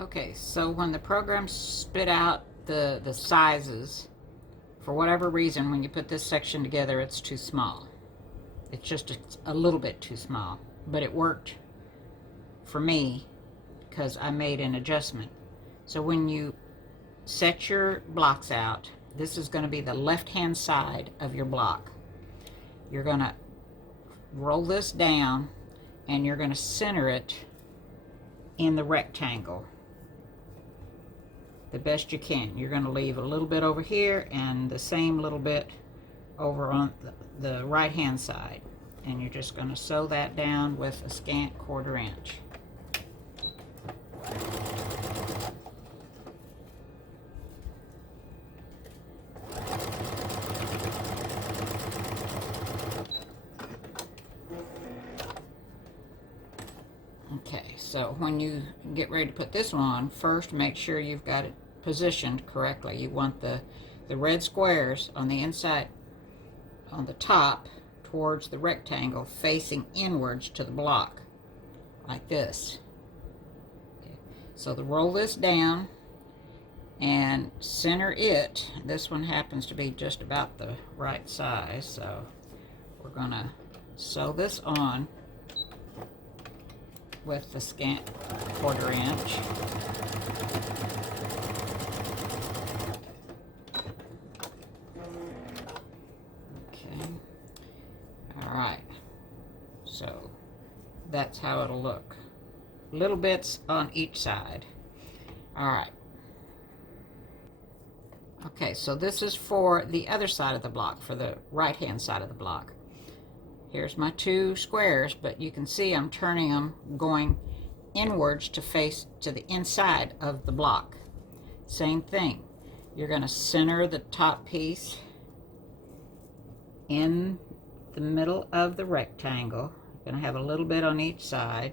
Okay, so when the program spit out the sizes, for whatever reason, when you put this section together, it's too small. It's just a little bit too small, but it worked for me because I made an adjustment. So when you set your blocks out, this is going to be the left-hand side of your block. You're going to roll this down and you're going to center it in the rectangle the best you can. You're going to leave a little bit over here and the same little bit over on the right hand side, and you're just going to sew that down with a scant 1/4 inch. Okay, so when you get ready to put this one on, first make sure you've got it positioned correctly. You want the red squares on the inside, on the top, towards the rectangle, facing inwards to the block, like this. Okay. So to roll this down and center it, this one happens to be just about the right size, so we're gonna sew this on with the scant 1/4 inch. Okay. All right. So that's how it'll look. Little bits on each side. All right. Okay, so this is for the other side of the block, for the right-hand side of the block. Here's my 2 squares, but you can see I'm turning them going inwards to face to the inside of the block. Same thing. You're going to center the top piece in the middle of the rectangle. You're going to have a little bit on each side,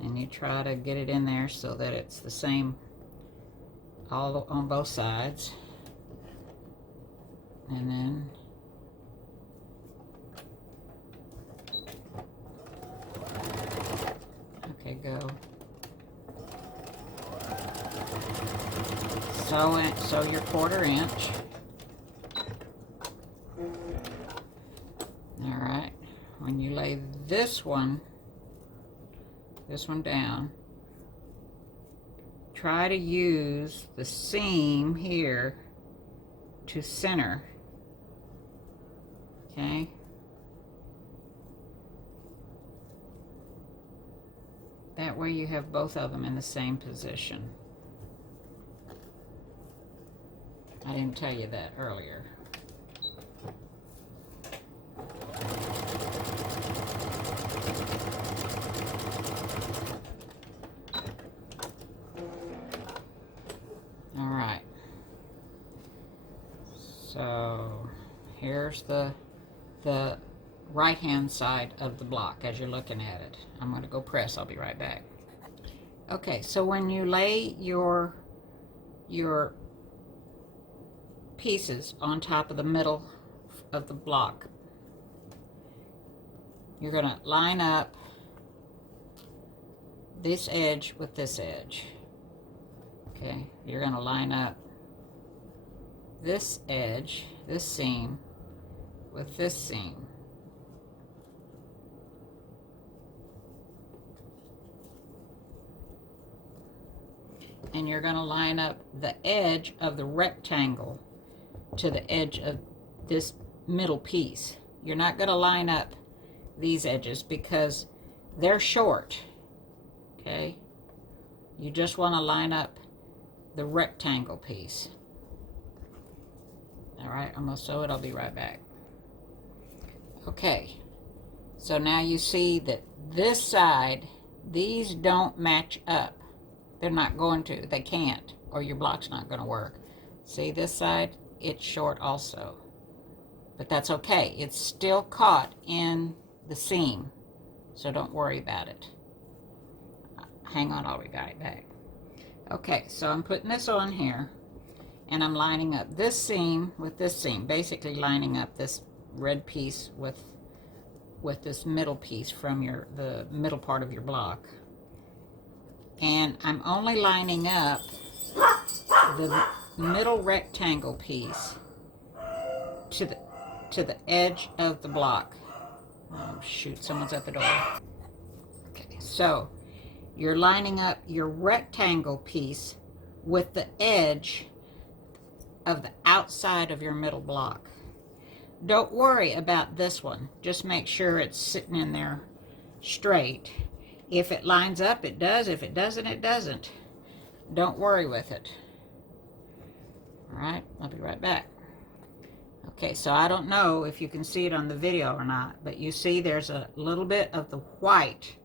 and you try to get it in there so that it's the same all on both sides. And then okay, go. Sew your 1/4 inch. All right. When you lay this one down, try to use the seam here to center. Okay. That way you have both of them in the same position. I didn't tell you that earlier. All right. So here's the right-hand side of the block as you're looking at it. I'm going to go press. I'll be right back. Okay, so when you lay your pieces on top of the middle of the block, you're going to line up this edge with this edge. Okay, you're going to line up this edge, this seam, with this seam. And you're going to line up the edge of the rectangle to the edge of this middle piece. You're not going to line up these edges because they're short. Okay? You just want to line up the rectangle piece. All right, I'm going to sew it. I'll be right back. Okay, so now you see that this side, these don't match up. They're not going to. They can't, or your block's not going to work. See this side? It's short also. But that's okay. It's still caught in the seam, so don't worry about it. Hang on, I'll be right back. Okay, so I'm putting this on here, and I'm lining up this seam with this seam, basically lining up this red piece with this middle piece from the middle part of your block. And I'm only lining up the middle rectangle piece to the edge of the block. Oh shoot, someone's at the door. Okay, so you're lining up your rectangle piece with the edge of the outside of your middle block. Don't worry about this one. Just make sure it's sitting in there straight. If it lines up, it does. If it doesn't, it doesn't. Don't worry with it. All right, I'll be right back. Okay, so I don't know if you can see it on the video or not, but you see there's a little bit of the white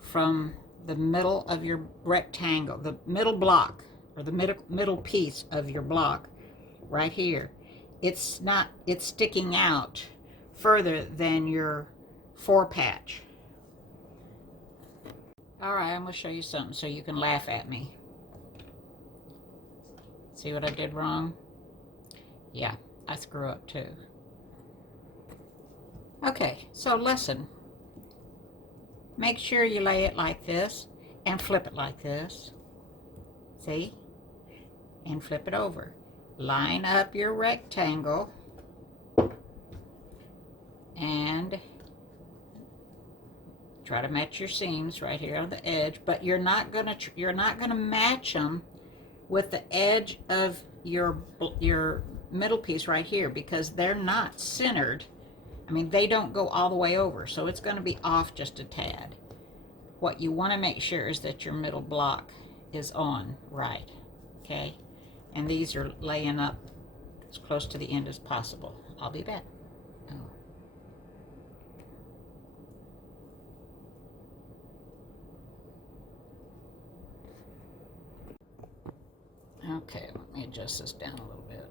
from the middle of your rectangle, the middle block, or the middle piece of your block right here. It's sticking out further than your 4-patch. All right, I'm going to show you something so you can laugh at me. See what I did wrong? Yeah, I screw up too. Okay, so listen. Make sure you lay it like this and flip it like this. See? And flip it over. Line up your rectangle and try to match your seams right here on the edge, but you're not gonna match them with the edge of your middle piece right here, because they're not centered. I mean, they don't go all the way over, so it's going to be off just a tad. What you want to make sure is that your middle block is on right, okay? And these are laying up as close to the end as possible. I'll be back. Oh. Okay, let me adjust this down a little bit.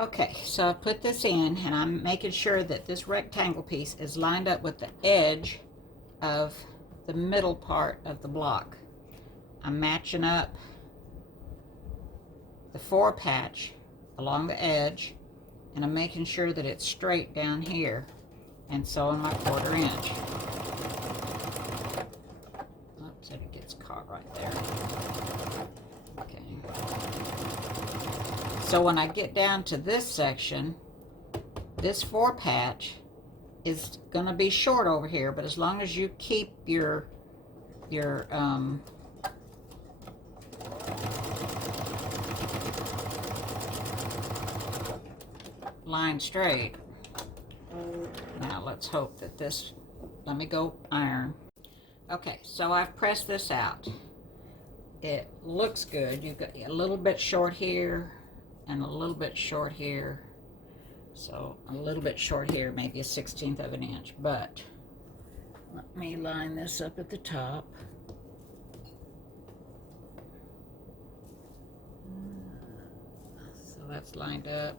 Okay, so I put this in, and I'm making sure that this rectangle piece is lined up with the edge of the middle part of the block. I'm matching up the 4-patch along the edge, and I'm making sure that it's straight down here, and sewing my 1/4 inch. Oops, it gets caught right there. Okay. So when I get down to this section, this 4-patch is going to be short over here, but as long as you keep your line straight. Now let's hope that this, let me go iron. Okay, so I've pressed this out. It looks good. You've got a little bit short here and a little bit short here. So a little bit short here, maybe a 1/16 of an inch, but let me line this up at the top. So that's lined up.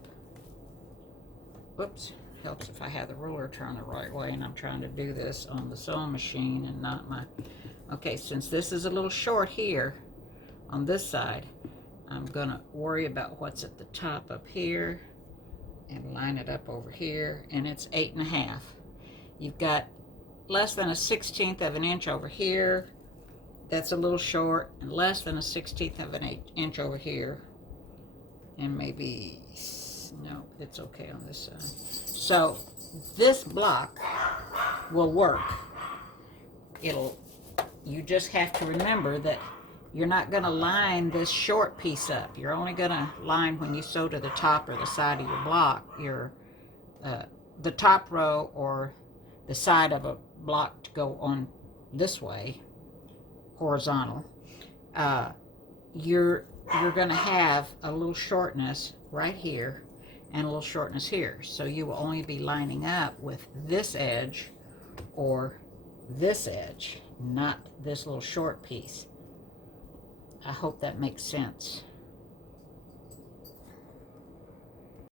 Whoops, helps if I have the ruler turned the right way, and I'm trying to do this on the sewing machine and not my... Okay, since this is a little short here on this side, I'm gonna worry about what's at the top up here and line it up over here, and it's 8.5. You've got less than a 1/16 of an inch over here. That's a little short, and less than a 1/16 of an inch over here, and maybe, no, it's okay on this side. So this block will work. You just have to remember that you're not going to line this short piece up. You're only going to line when you sew to the top or the side of your block, the top row or the side of a block to go on this way, horizontal. You're going to have a little shortness right here and a little shortness here. So you will only be lining up with this edge or this edge, not this little short piece. I hope that makes sense.